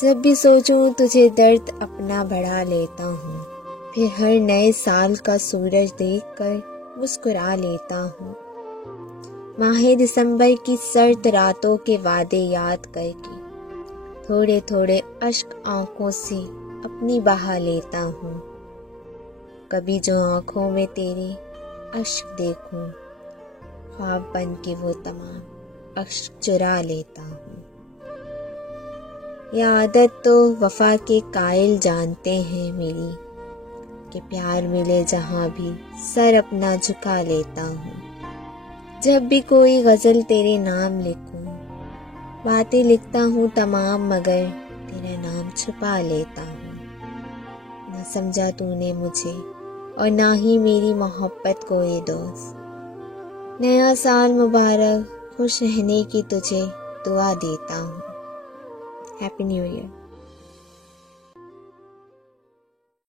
जब भी सोचूं तुझे दर्द अपना बढ़ा लेता हूँ, फिर हर नए साल का सूरज देखकर मुस्कुरा लेता हूँ। माहे दिसंबर की सर्द रातों के वादे याद करके थोड़े थोड़े अश्क आंखों से अपनी बहा लेता हूँ। कभी जो आंखों में तेरे अश्क देखूं, ख्वाब बन के वो तमाम अश्क चुरा लेता हूँ। यह आदत तो वफा के कायल जानते हैं मेरी, कि प्यार मिले जहाँ भी सर अपना झुका लेता हूँ। जब भी कोई गज़ल तेरे नाम लिखूं, बातें लिखता हूँ तमाम मगर तेरा नाम छुपा लेता हूँ। ना समझा तूने मुझे और ना ही मेरी मोहब्बत को ये दोस्त। नया साल मुबारक, खुश रहने की तुझे दुआ देता हूँ। Happy new year.